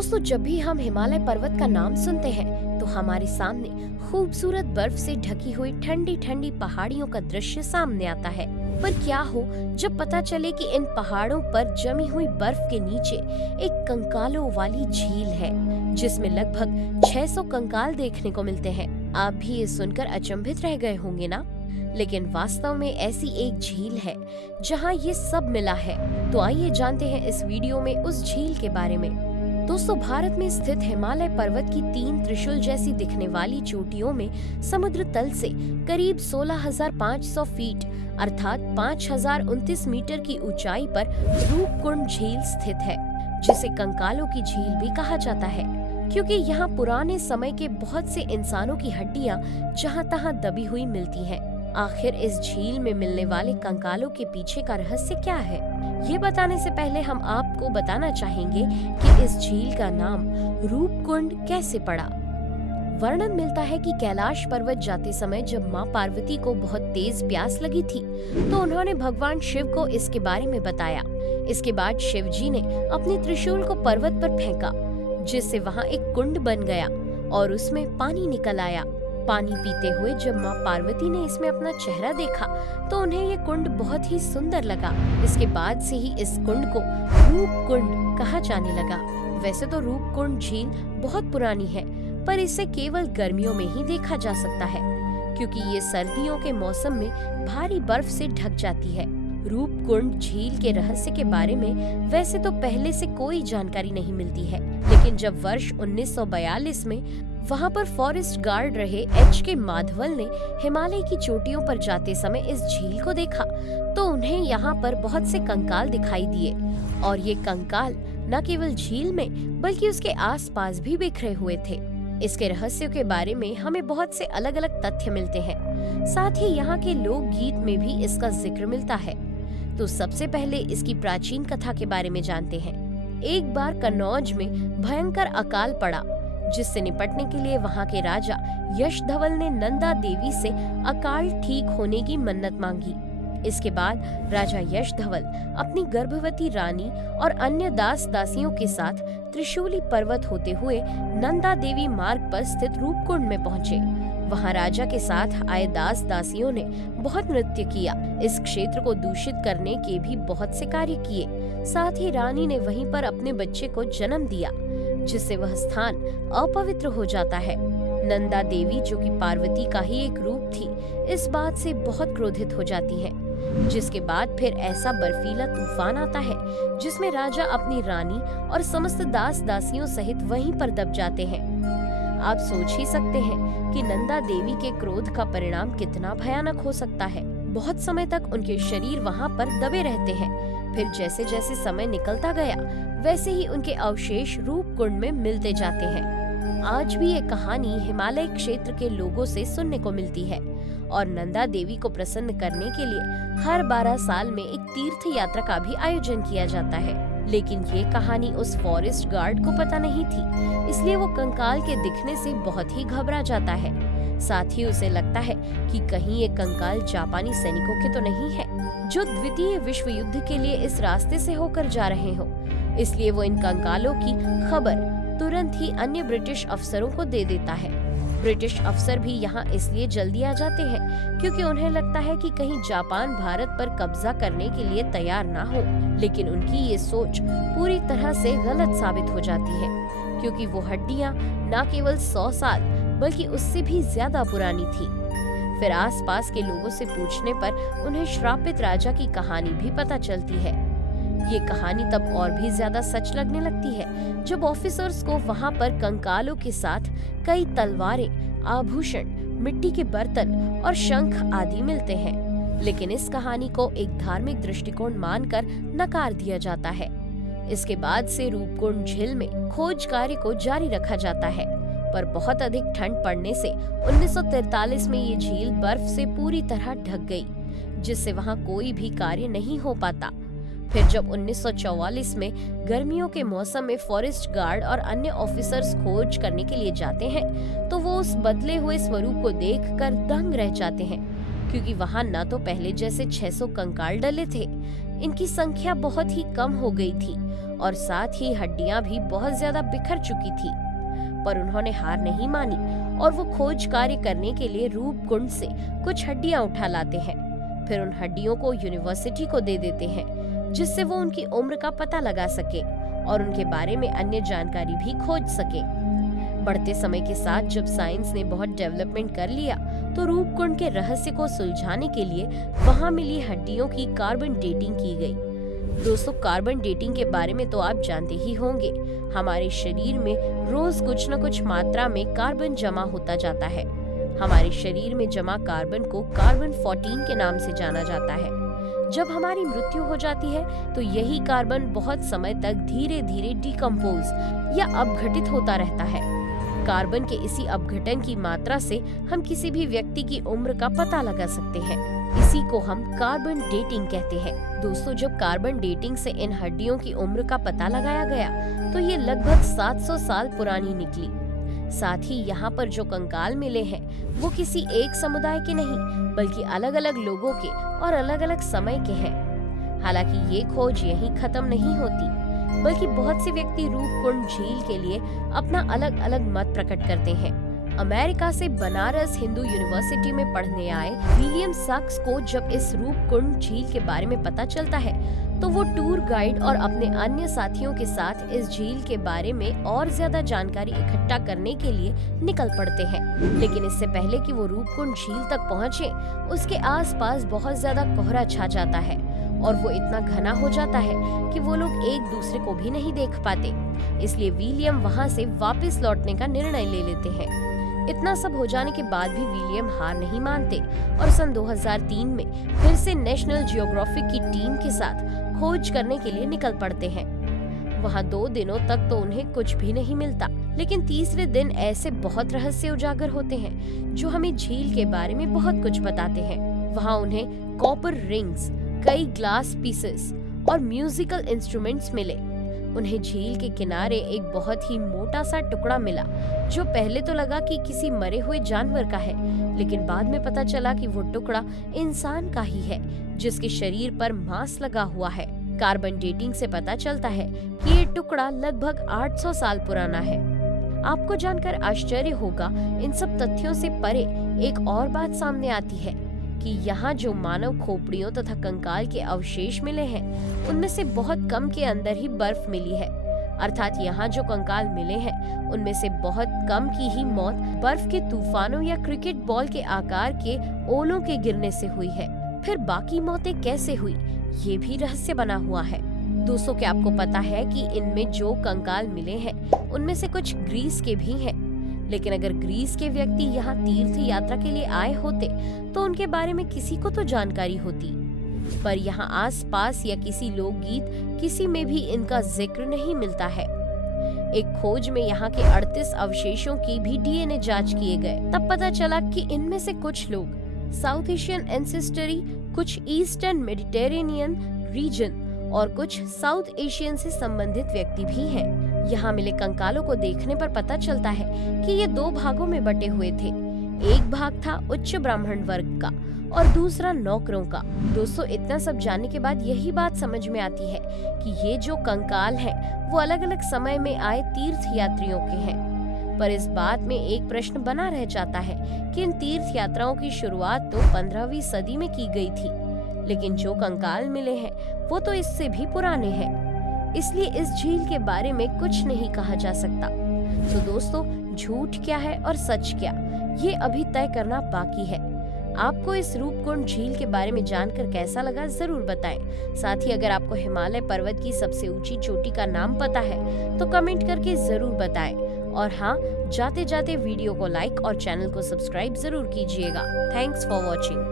दोस्तों, जब भी हम हिमालय पर्वत का नाम सुनते हैं तो हमारे सामने खूबसूरत बर्फ से ढकी हुई ठंडी ठंडी पहाड़ियों का दृश्य सामने आता है। पर क्या हो जब पता चले कि इन पहाड़ों पर जमी हुई बर्फ के नीचे एक कंकालों वाली झील है, जिसमें लगभग 600 कंकाल देखने को मिलते हैं। आप भी ये सुनकर अचंभित रह गए होंगे ना? लेकिन वास्तव में ऐसी एक झील है जहाँ ये सब मिला है। तो आइए जानते हैं इस वीडियो में उस झील के बारे में। दोस्तों, भारत में स्थित हिमालय पर्वत की 3 त्रिशूल जैसी दिखने वाली चोटियों में समुद्र तल से करीब 16,500 फीट अर्थात 5,029 मीटर की ऊंचाई पर रूपकुंड झील स्थित है, जिसे कंकालों की झील भी कहा जाता है, क्योंकि यहाँ पुराने समय के बहुत से इंसानों की हड्डियाँ जहाँ तहाँ दबी हुई मिलती हैं। आखिर इस झील में मिलने वाले कंकालों के पीछे का रहस्य क्या है, ये बताने से पहले हम आपको बताना चाहेंगे कि इस झील का नाम रूपकुंड कैसे पड़ा। वर्णन मिलता है कि कैलाश पर्वत जाते समय जब मां पार्वती को बहुत तेज प्यास लगी थी तो उन्होंने भगवान शिव को इसके बारे में बताया। इसके बाद शिव जी ने अपने त्रिशूल को पर्वत पर फेंका, जिससे वहां एक कुंड बन गया और उसमें पानी निकल आया। पानी पीते हुए जब मां पार्वती ने इसमें अपना चेहरा देखा तो उन्हें ये कुंड बहुत ही सुंदर लगा। इसके बाद से ही इस कुंड को रूपकुंड कहा जाने लगा। वैसे तो रूपकुंड झील बहुत पुरानी है, पर इसे केवल गर्मियों में ही देखा जा सकता है, क्योंकि ये सर्दियों के मौसम में भारी बर्फ से ढक जाती है। रूपकुंड झील के रहस्य के बारे में वैसे तो पहले से कोई जानकारी नहीं मिलती है, लेकिन जब वर्ष 1942 में वहाँ पर फॉरेस्ट गार्ड रहे H.K. माधवल ने हिमालय की चोटियों पर जाते समय इस झील को देखा तो उन्हें यहाँ पर बहुत से कंकाल दिखाई दिए, और ये कंकाल न केवल झील में बल्कि उसके आसपास भी बिखरे हुए थे। इसके रहस्यों के बारे में हमें बहुत से अलग अलग तथ्य मिलते हैं। साथ ही यहाँ के लोकगीत में भी इसका जिक्र मिलता है। तो सबसे पहले इसकी प्राचीन कथा के बारे में जानते हैं। एक बार कन्नौज में भयंकर अकाल पड़ा, जिससे निपटने के लिए वहां के राजा यशधवल ने नंदा देवी से अकाल ठीक होने की मन्नत मांगी। इसके बाद राजा यशधवल अपनी गर्भवती रानी और अन्य दास दासियों के साथ त्रिशूली पर्वत होते हुए नंदा देवी मार्ग पर स्थित रूपकुंड में पहुँचे। वहाँ राजा के साथ आए दास दासियों ने बहुत नृत्य किया। इस क्षेत्र को दूषित करने के भी बहुत से कार्य किए। साथ ही रानी ने वहीं पर अपने बच्चे को जन्म दिया, जिससे वह स्थान अपवित्र हो जाता है। नंदा देवी, जो कि पार्वती का ही एक रूप थी, इस बात से बहुत क्रोधित हो जाती है, जिसके बाद फिर ऐसा बर्फीला तूफान आता है जिसमें राजा अपनी रानी और समस्त दास दासियों सहित वहीं पर दब जाते हैं। आप सोच ही सकते हैं कि नंदा देवी के क्रोध का परिणाम कितना भयानक हो सकता है। बहुत समय तक उनके शरीर वहाँ पर दबे रहते हैं। फिर जैसे जैसे समय निकलता गया वैसे ही उनके अवशेष रूपकुंड में मिलते जाते हैं। आज भी ये कहानी हिमालय क्षेत्र के लोगों से सुनने को मिलती है, और नंदा देवी को प्रसन्न करने के लिए हर 12 साल में एक तीर्थ यात्रा का भी आयोजन किया जाता है। लेकिन ये कहानी उस फॉरेस्ट गार्ड को पता नहीं थी, इसलिए वो कंकाल के दिखने से बहुत ही घबरा जाता है। साथ ही उसे लगता है कि कहीं ये कंकाल जापानी सैनिकों के तो नहीं है, जो द्वितीय विश्व युद्ध के लिए इस रास्ते से होकर जा रहे हो। इसलिए वो इन कंकालों की खबर तुरंत ही अन्य ब्रिटिश अफसरों को दे देता है। ब्रिटिश अफसर भी यहाँ इसलिए जल्दी आ जाते हैं क्योंकि उन्हें लगता है कि कहीं जापान भारत पर कब्जा करने के लिए तैयार ना हो। लेकिन उनकी ये सोच पूरी तरह से गलत साबित हो जाती है, क्योंकि वो हड्डियाँ न केवल 100 साल बल्कि उससे भी ज्यादा पुरानी थी। फिर आसपास के लोगों से पूछने पर उन्हें श्रापित राजा की कहानी भी पता चलती है। ये कहानी तब और भी ज्यादा सच लगने लगती है जब ऑफिसर्स को वहाँ पर कंकालों के साथ कई तलवारें, आभूषण, मिट्टी के बर्तन और शंख आदि मिलते हैं। लेकिन इस कहानी को एक धार्मिक दृष्टिकोण मानकर नकार दिया जाता है। इसके बाद से रूपकुंड झील में खोज कार्य को जारी रखा जाता है, पर बहुत अधिक ठंड पड़ने से 1943 में ये झील बर्फ से पूरी तरह ढक गई, जिससे वहाँ कोई भी कार्य नहीं हो पाता। फिर जब 1944 में गर्मियों के मौसम में फॉरेस्ट गार्ड और अन्य ऑफिसर्स खोज करने के लिए जाते हैं तो वो उस बदले हुए स्वरूप को देखकर दंग रह जाते हैं, क्योंकि वहाँ न तो पहले जैसे 600 कंकाल डले थे, इनकी संख्या बहुत ही कम हो गई थी और साथ ही हड्डियां भी बहुत ज्यादा बिखर चुकी थी। पर उन्होंने हार नहीं मानी और वो खोज कार्य करने के लिए रूपकुंड से कुछ हड्डियां उठा लाते हैं। फिर उन हड्डियों को यूनिवर्सिटी को दे देते हैं, जिससे वो उनकी उम्र का पता लगा सके और उनके बारे में अन्य जानकारी भी खोज सके। बढ़ते समय के साथ जब साइंस ने बहुत डेवलपमेंट कर लिया, तो रूपकुंड के रहस्य को सुलझाने के लिए वहां मिली हड्डियों की कार्बन डेटिंग की गई। दोस्तों, कार्बन डेटिंग के बारे में तो आप जानते ही होंगे। हमारे शरीर में रोज कुछ न कुछ मात्रा में कार्बन जमा होता जाता है। हमारे शरीर में जमा कार्बन को कार्बन 14 के नाम से जाना जाता है। जब हमारी मृत्यु हो जाती है, तो यही कार्बन बहुत समय तक धीरे धीरे डिकम्पोज या अपघटित होता रहता है। कार्बन के इसी अपघटन की मात्रा से हम किसी भी व्यक्ति की उम्र का पता लगा सकते हैं। इसी को हम कार्बन डेटिंग कहते हैं। दोस्तों, जब कार्बन डेटिंग से इन हड्डियों की उम्र का पता लगाया गया, तो ये लगभग 700 साल पुरानी निकली। साथ ही यहाँ पर जो कंकाल मिले हैं, वो किसी एक समुदाय के नहीं, बल्कि अलग अलग लोगों के और अलग अलग समय के हैं। हालांकि ये खोज यहीं खत्म नहीं होती, बल्कि बहुत से व्यक्ति रूपकुंड झील के लिए अपना अलग अलग मत प्रकट करते हैं। अमेरिका से बनारस हिंदू यूनिवर्सिटी में पढ़ने आए विलियम सक्स को जब इस रूपकुंड झील के बारे में पता चलता है, तो वो टूर गाइड और अपने अन्य साथियों के साथ इस झील के बारे में और ज्यादा जानकारी इकट्ठा करने के लिए निकल पड़ते हैं। लेकिन इससे पहले कि वो रूपकुंड झील तक पहुँचे, उसके आसपास बहुत ज्यादा कोहरा छा जाता है और वो इतना घना हो जाता है कि वो लोग एक दूसरे को भी नहीं देख पाते। इसलिए विलियम वहाँ से वापस लौटने का निर्णय ले लेते हैं। इतना सब हो जाने के बाद भी विलियम हार नहीं मानते और सन 2003 में फिर से नेशनल जियोग्राफिक की टीम के साथ खोज करने के लिए निकल पड़ते हैं। वहाँ 2 दिनों तक तो उन्हें कुछ भी नहीं मिलता, लेकिन तीसरे दिन ऐसे बहुत रहस्य उजागर होते हैं जो हमें झील के बारे में बहुत कुछ बताते हैं। वहाँ उन्हें कॉपर रिंग्स, कई ग्लास पीसेस और म्यूजिकल इंस्ट्रूमेंट्स मिले। उन्हें झील के किनारे एक बहुत ही मोटा सा टुकड़ा मिला, जो पहले तो लगा कि किसी मरे हुए जानवर का है, लेकिन बाद में पता चला कि वो टुकड़ा इंसान का ही है, जिसके शरीर पर मांस लगा हुआ है। कार्बन डेटिंग से पता चलता है कि ये टुकड़ा लगभग 800 साल पुराना है। आपको जानकर आश्चर्य होगा, इन सब तथ्यों से परे एक और बात सामने आती है कि यहाँ जो मानव खोपड़ियों तथा कंकाल के अवशेष मिले हैं, उनमें से बहुत कम के अंदर ही बर्फ मिली है। अर्थात यहाँ जो कंकाल मिले हैं, उनमें से बहुत कम की ही मौत बर्फ के तूफानों या क्रिकेट बॉल के आकार के ओलों के गिरने से हुई है। फिर बाकी मौतें कैसे हुई, ये भी रहस्य बना हुआ है। दोस्तों, क्या आपको पता है कि इनमें जो कंकाल मिले हैं, उनमें से कुछ ग्रीस के भी हैं। लेकिन अगर ग्रीस के व्यक्ति यहाँ तीर्थ यात्रा के लिए आए होते, तो उनके बारे में किसी को तो जानकारी होती, पर यहाँ आसपास या किसी लोकगीत किसी में भी इनका जिक्र नहीं मिलता है। एक खोज में यहाँ के 38 अवशेषों की भी डीएनए जांच किए गए। तब पता चला कि इनमें से कुछ लोग साउथ एशियन एंसेस्टरी, कुछ ईस्टर्न मेडिटेरेनियन रीजन और कुछ साउथ एशियन से संबंधित व्यक्ति भी हैं। यहाँ मिले कंकालों को देखने पर पता चलता है कि ये 2 भागों में बटे हुए थे। एक भाग था उच्च ब्राह्मण वर्ग का और दूसरा नौकरों का। दोस्तों, इतना सब जानने के बाद यही बात समझ में आती है कि ये जो कंकाल हैं, वो अलग अलग समय में आए तीर्थ यात्रियों के हैं। पर इस बात में एक प्रश्न बना रह जाता है कि इन तीर्थ यात्राओं की शुरुआत तो 15वीं सदी में की गई थी, लेकिन जो कंकाल मिले हैं वो तो इससे भी पुराने हैं। इसलिए इस झील के बारे में कुछ नहीं कहा जा सकता। तो दोस्तों, झूठ क्या है और सच क्या, ये अभी तय करना बाकी है। आपको इस रूपकुंड झील के बारे में जानकर कैसा लगा, जरूर बताएं। साथ ही अगर आपको हिमालय पर्वत की सबसे ऊंची चोटी का नाम पता है, तो कमेंट करके जरूर बताएं। और हाँ, जाते जाते वीडियो को लाइक और चैनल को सब्सक्राइब जरूर कीजिएगा। Thanks for watching.